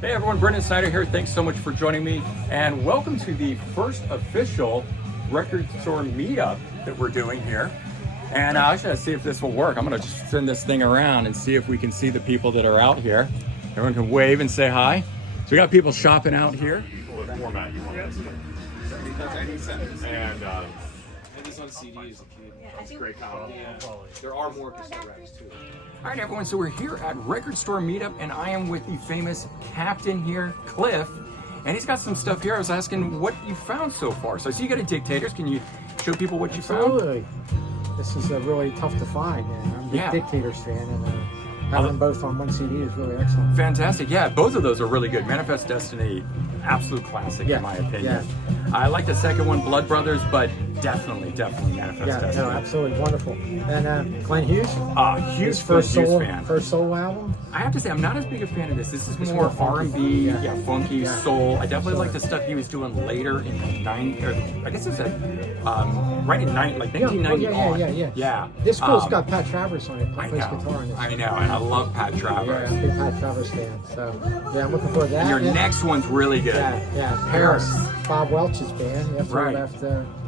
Hey everyone, Brendon Snyder here. Thanks so much for joining me, and welcome to the first official Record Store Meetup that we're doing here. And I should see if this will work. I'm going to just send this thing around and see if we can see the people that are out here. Everyone can wave and say hi. So we got people shopping out here. What format you want it in. And This on CD as a kid. it's great power. Yeah. There are more cassette racks too. All right, everyone, so we're here at Record Store Meetup, and I am with the famous captain here, Cliff, and he's got some stuff here. I was asking what you found so far. So I see you got a Dictators. Can you show people what you found? Absolutely. This is really tough to find, and I'm a big Dictators fan, and having them both on one CD is really excellent. Fantastic. Yeah, both of those are really good. Manifest Destiny, absolute classic in my opinion. Yeah. I like the second one, Blood Brothers, but definitely Manifest Destiny. No, absolutely wonderful. And Glenn Hughes, Hughes, his first Hughes solo, fan. First solo album. I have to say, I'm not as big a fan of this. This is It's more more funky. R&B, Yeah. funky, soul. I definitely like the stuff he was doing later in the 90s, or I guess it was right in 1990 on. Yeah. This school's got Pat Travers on it. I Plays know, guitar on this. I know, and I love Pat Yeah, Travers. I'm a big Pat Travers fan. So yeah, I'm looking forward to that. And your Yeah. next one's really good. Yeah, Paris. Bob Welch's band. After Right. he left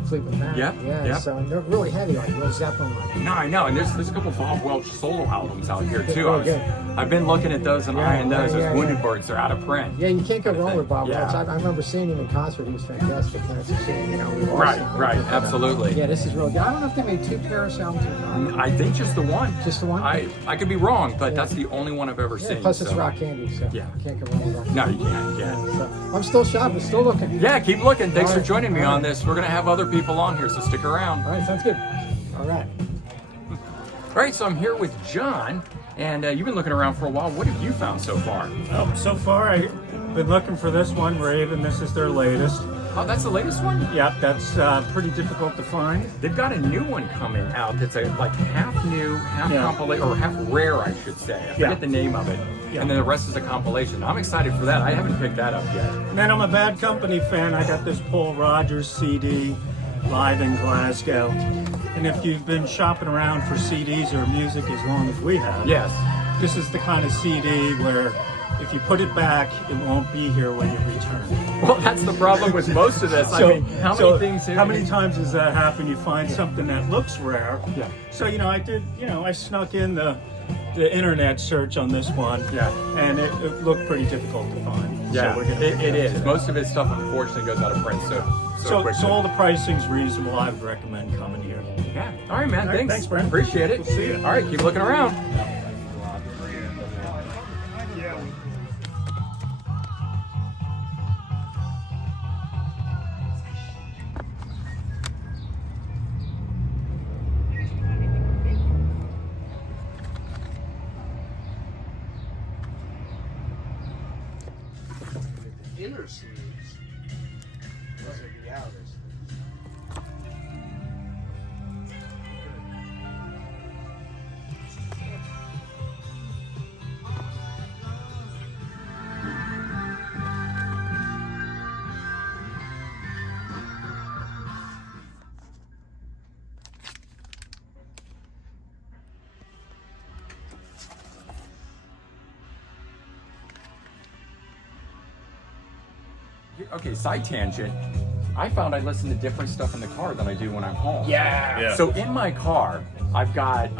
Fleetwood Mac. Yep, Yeah. yep. So and they're really heavy, like Led Zeppelin. No, I know, and there's a couple Bob Welch solo albums out here too. Really good. I've been looking at those and eyeing those. Those yeah. Wounded Birds are out of print. Yeah, you can't go wrong with Bob Yeah. Welch. I remember seeing him in concert. He was fantastic. That's a shame, we lost Right, him. right, absolutely. Yeah, this is really good. I don't know if they made two Paris albums or not. I think just the one. Just the one? I could be wrong, but Yeah. that's the only one I've ever Yeah, seen. plus it's so. rock candy, so Yeah. can't go wrong with rock No, candy. you can't. So I'm still shopping, still looking. Yeah, keep looking. Thanks All for right, joining me all on right. this. We're gonna have other people on here, so stick around. All right, sounds good. All right. All right, so I'm here with John, and you've been looking around for a while. What have you found so far? So far, I've been looking for this one, Raven. This is their latest. Oh, that's the latest one? Yep, that's pretty difficult to find. They've got a new one coming out that's like half new, half compilation, or half rare, I should say. I forget the name of it. Yeah. And then the rest is a compilation. I'm excited for that. I haven't picked that up yet. And then I'm a Bad Company fan. I got this Paul Rogers CD, live in Glasgow. And if you've been shopping around for CDs or music as long as we have, Yes. this is the kind of CD where if you put it back, it won't be here when you return. Well, that's the problem with most of this. I mean, how many things? How many times does that happen? You find something that looks rare. Yeah. So I snuck in the internet search on this one. Yeah. And it looked pretty difficult to find. Yeah, So we're gonna it is. Most of his stuff, unfortunately, goes out of print so quickly. So all the pricing's reasonable. I would recommend coming here. Yeah. All right, man. All right, Thanks. thanks, Brent. Appreciate it. We'll see you. All right, keep looking around. Inner sleeves. Those are the outer sleeves. Okay, side tangent. I found I listen to different stuff in the car than I do when I'm home. Yeah. So in my car, I've got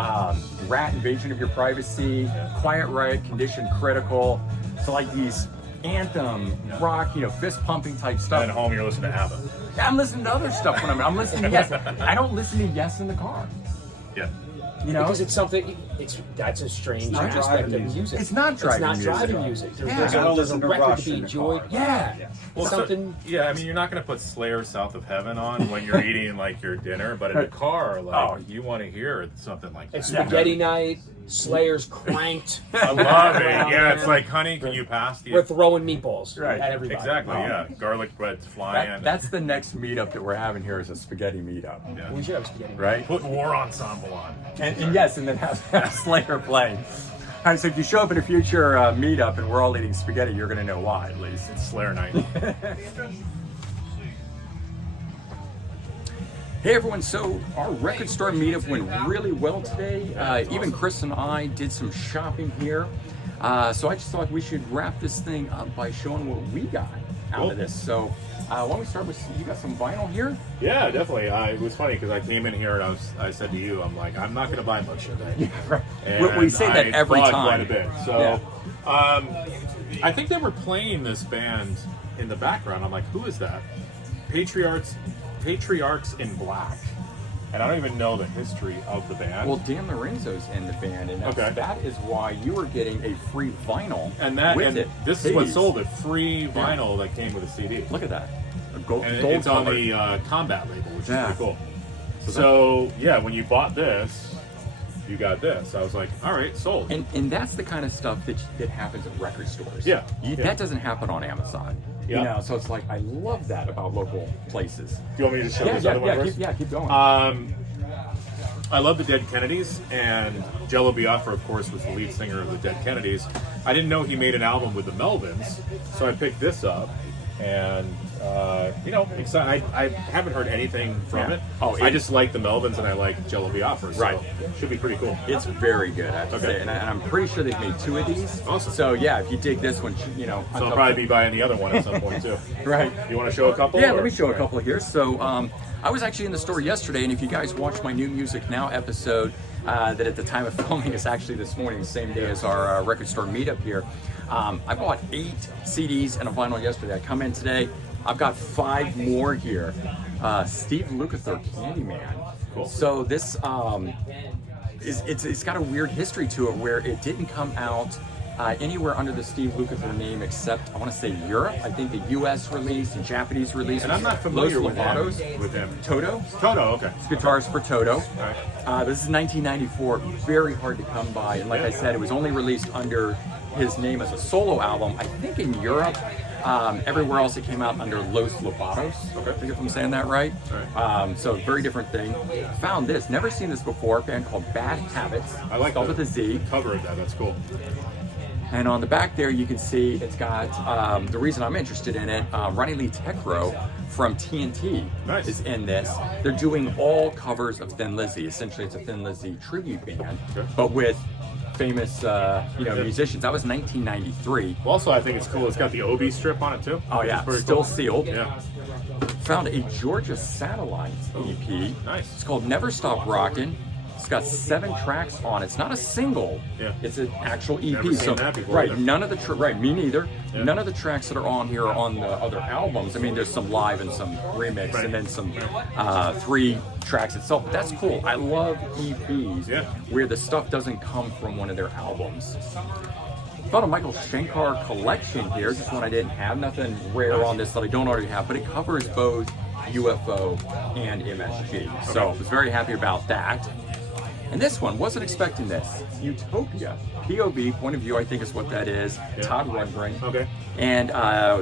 Rat, Invasion of Your Privacy, Quiet Riot, Condition Critical. So like these anthem, rock, fist pumping type stuff. And at home, you're listening to ABBA. Yeah, I'm listening to other stuff when I'm listening to Yes. I don't listen to Yes in the car. Yeah. Because it's something. That's a strange not aspect driving of music. It's not driving It's music. not driving music. Yeah. There's You a, don't there's a listen to record Rush to be in the enjoyed. car. Yeah. Well, Something. Yeah, I mean, you're not going to put Slayer South of Heaven on when you're eating like your dinner, but in the car, you want to hear something like that. It's spaghetti night. Slayer's cranked. I love it. Yeah, it's like, honey, can you pass the... We're throwing meatballs Right. at everybody. Exactly, yeah. Garlic bread's flying. That's the next meetup that we're having here is a spaghetti meetup. Yeah. We should have spaghetti. Right? Put War Ensemble on. And yes, and then have Slayer playing. All right, so if you show up at a future meetup and we're all eating spaghetti, you're going to know why, at least. It's Slayer night. Hey everyone, so our record store meetup went really well today. Even Chris and I did some shopping here. So I just thought we should wrap this thing up by showing what we got out of this. So why don't we start with, you got some vinyl here? Yeah, definitely. It was funny because I came in here and I said to you, I'm like, I'm not going to buy much today. Yeah, right. And We say that every bought time. quite a bit. So I think they were playing this band in the background. I'm like, who is that? Patriarchs in Black. And I don't even know the history of the band. Well, Dan Lorenzo's in the band, and that is why you were getting a free vinyl with it. This is what sold it, free vinyl that came with a CD. Look at that. A gold it's on cover. the Combat label, which is pretty cool. So, yeah, when you bought this, you got this. I was like, all right, sold. And that's the kind of stuff that happens at record stores. Yeah. That doesn't happen on Amazon. Yeah. You know, so it's like, I love that about local places. Do you want me to show this other one first? Keep going. I love the Dead Kennedys, and Jello Biafra, of course, was the lead singer of the Dead Kennedys. I didn't know he made an album with the Melvins, so I picked this up, and excited. I haven't heard anything from it. I just like the Melvins, and I like Jello Biafra, so should be pretty cool. It's very good, I have to say, and I'm pretty sure they've made 2 of these. Awesome. So yeah, if you dig this one, you know. So I'll probably be buying the other one at some point too. Right. You want to show a couple? Yeah, let me show a couple here. So I was actually in the store yesterday, and if you guys watched my New Music Now episode, that at the time of filming is actually this morning, the same day as our Record Store Meetup here. I bought 8 CDs and a vinyl yesterday. I come in today, I've got 5 more here. Steve Lukather, Candyman. Cool. So this it's got a weird history to it where it didn't come out anywhere under the Steve Lukather name except, I want to say, Europe. I think the U.S. release and Japanese release. And I'm not familiar with Lovatos. him. Toto? Toto, okay. It's guitars for Toto. Right. This is 1994. Very hard to come by. And like I said, it was only released under his name as a solo album. I think in Europe. Everywhere else it came out under Los Lovatos. I think if I'm saying that right. So very different thing. Found this. Never seen this before. A band called Bad Habits. I like spelled that. with a Z. Cover of that. That's cool. And on the back there, you can see it's got, the reason I'm interested in it, Ronnie Lee Techro from TNT is in this. They're doing all covers of Thin Lizzy. Essentially, it's a Thin Lizzy tribute band, but with famous musicians. That was 1993. Well, also, I think it's cool. It's got the Obi strip on it, too. Oh, yeah. Still cool. sealed. Yeah. Found a Georgia Satellites EP. Nice. It's called Never Stop Rockin'. It's got 7 tracks on it. It's not a single. Yeah. It's an actual EP. Never seen that before right. either. None of the me neither. Yeah. None of the tracks that are on here are on the other albums. I mean, there's some live and some remix, and then some 3 tracks itself. But that's cool. I love EPs where the stuff doesn't come from one of their albums. Found a Michael Shankar collection here. Just one I didn't have. Nothing rare on this that I don't already have, but it covers both UFO and MSG. So I was very happy about that. And this one, wasn't expecting this. Utopia. POV, point of view, I think is what that is. Todd Rundgren. Okay. And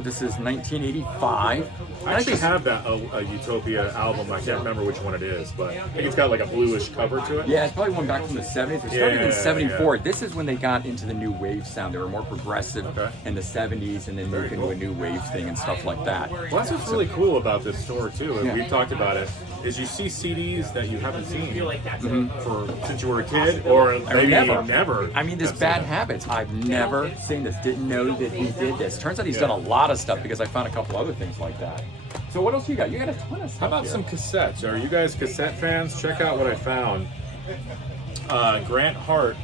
this is 1985. I actually have that a Utopia album. I can't remember which one it is, but I think it's got like a bluish cover to it. Yeah, it's probably one back from the 70s. They started in 74. This is when they got into the new wave sound. They were more progressive in the 70s and then moved into a new wave thing and stuff like that. Well, that's what's really cool about this store, too, and we've talked about it, is you see CDs that you haven't seen for since you were a kid or maybe never. I mean, this Bad Habits, I've never seen this. Didn't know that he did this. Turns out he's done a lot of stuff because I found a couple other things like that. So what else you got? You got a ton of stuff. How about some cassettes? Are you guys cassette fans? Check out what I found. Grant Hart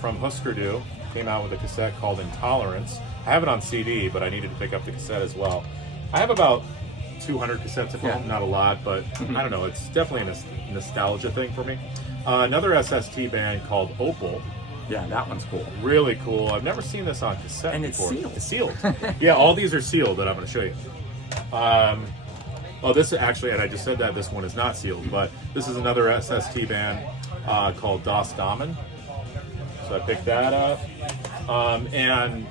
from Husker Du came out with a cassette called Intolerance. I have it on CD, but I needed to pick up the cassette as well. I have about 200 cassettes at home, not a lot, but I don't know, it's definitely a nostalgia thing for me. Another SST band called Opal. Yeah, that one's cool. Really cool. I've never seen this on cassette and before. It's sealed. It's sealed. Yeah, all these are sealed that I'm going to show you. This actually, and I just said that this one is not sealed, but this is another SST band called Das Damen. So I picked that up. And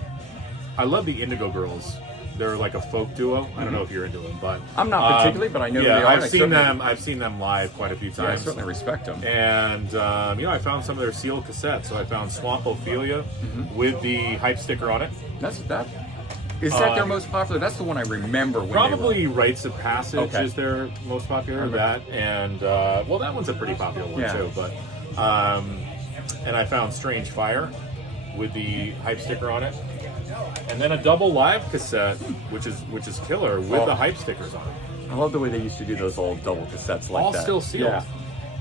I love the Indigo Girls. They're like a folk duo. I don't know if you're into them, but I'm not particularly, but I know who they are. I've seen them live quite a few times. Yeah, I certainly respect them. And I found some of their sealed cassettes. So I found Swamp Ophelia with the hype sticker on it. Is that their most popular? That's the one I remember. When probably Rites of Passage is their most popular. That and that one's a pretty popular one too. But and I found Strange Fire with the hype sticker on it, and then a double live cassette, which is killer with the hype stickers on it. I love the way they used to do those old double cassettes like All that. still sealed. Yeah.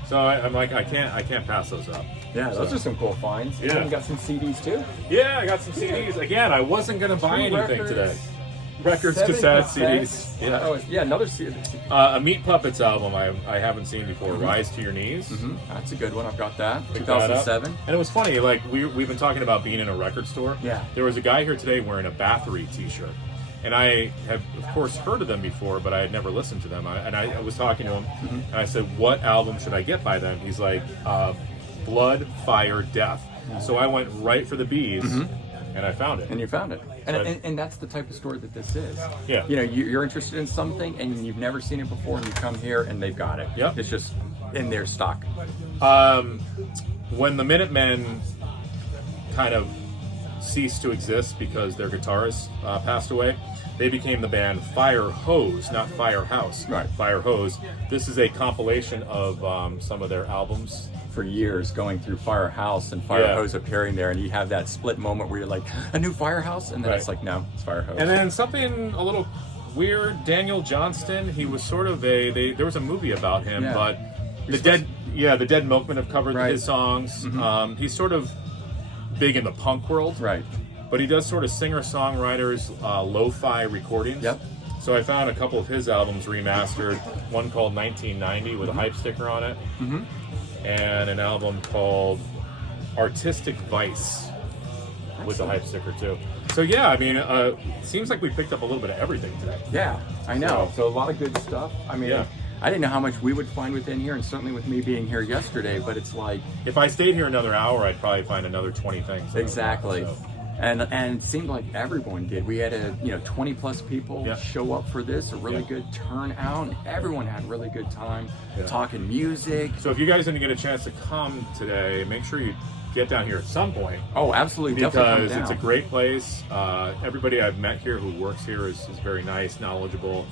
So I'm like, I can't pass those up. Yeah, those are some cool finds. Yeah. You got some CDs too? Yeah, I got some CDs. Again, I wasn't gonna buy anything records, today. Records, 7 cassettes, cassettes. CDs. Oh, yeah, another CD. A Meat Puppets album I haven't seen before. Rise to Your Knees. That's a good one. I've got that. Picked that up. 2007. And it was funny, like we've been talking about being in a record store. Yeah. There was a guy here today wearing a Bathory t-shirt. And I have, of course, heard of them before, but I had never listened to them. I was talking to him, and I said, what album should I get by them? He's like, Blood, Fire, Death. So I went right for the Bees, and I found it. And you found it. And that's the type of store that this is. Yeah. You know, you're interested in something and you've never seen it before and you come here and they've got it. Yep. It's just in their stock. When the Minutemen kind of ceased to exist because their guitarist passed away, they became the band Fire Hose, not Firehouse. Right. Fire Hose. This is a compilation of some of their albums. For years going through Firehouse and Firehose appearing there, and you have that split moment where you're like, a new Firehouse? And then Right. it's like, no, it's Firehose. And then something a little weird, Daniel Johnston, he was sort of there was a movie about him, Yeah. but the Dead Milkmen have covered Right. his songs. He's sort of big in the punk world. Right. But he does sort of singer-songwriters, lo-fi recordings. Yep. So I found a couple of his albums remastered. One called 1990 with a hype sticker on it. And an album called Artistic Vice with a hype sticker too. So yeah, I mean, it seems like we picked up a little bit of everything today. Yeah, I know. So a lot of good stuff. I mean, Yeah. I didn't know how much we would find within here, and certainly with me being here yesterday, but it's like, If I stayed here another hour, I'd probably find another 20 things. that I would exactly. want, so. And it seemed like everyone did. We had 20 plus people Yeah. show up for this, a really Yeah. good turnout. Everyone had a really good time Yeah. talking music. So if you guys didn't get a chance to come today, make sure you get down here at some point. Oh, absolutely, definitely Because come it's a down. great place. Everybody I've met here who works here is very nice, knowledgeable.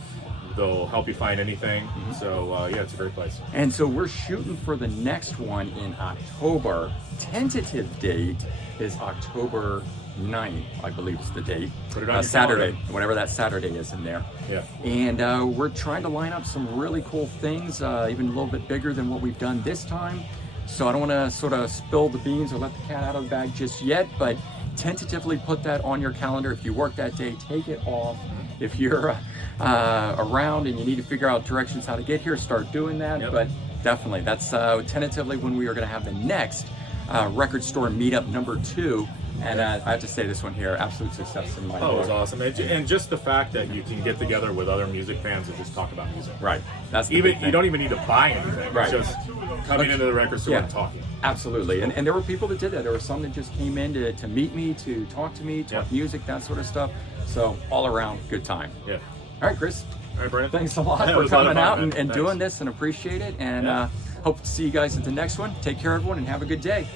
They'll help you find anything. So yeah, it's a great place. And so we're shooting for the next one in October. Tentative date is October 9th, I believe is the date. Put it on your Saturday, calendar. whenever that Saturday is in there. Yeah. And we're trying to line up some really cool things, even a little bit bigger than what we've done this time. So I don't want to sort of spill the beans or let the cat out of the bag just yet, but tentatively put that on your calendar. If you work that day, take it off. If you're around and you need to figure out directions how to get here, start doing that. Yep. But definitely, that's tentatively when we are going to have the next Record Store Meetup number 2. And I have to say, this one here, absolute success in my Oh, it was book. awesome. And just the fact that you can get together with other music fans and just talk about music. Right. That's the Even big thing. you don't even need to buy anything. Right. It's just coming into the record store and talking. Absolutely. And there were people that did that. There were some that just came in to meet me, to talk to me, talk Yeah. music, that sort of stuff. So all around, good time. Yeah. All right, Chris. All right, Brendon. Thanks a lot Yeah, it for was a lot of coming fun, out man. and Thanks. doing this, and appreciate it. And Yeah. hope to see you guys at the next one. Take care, everyone, and have a good day.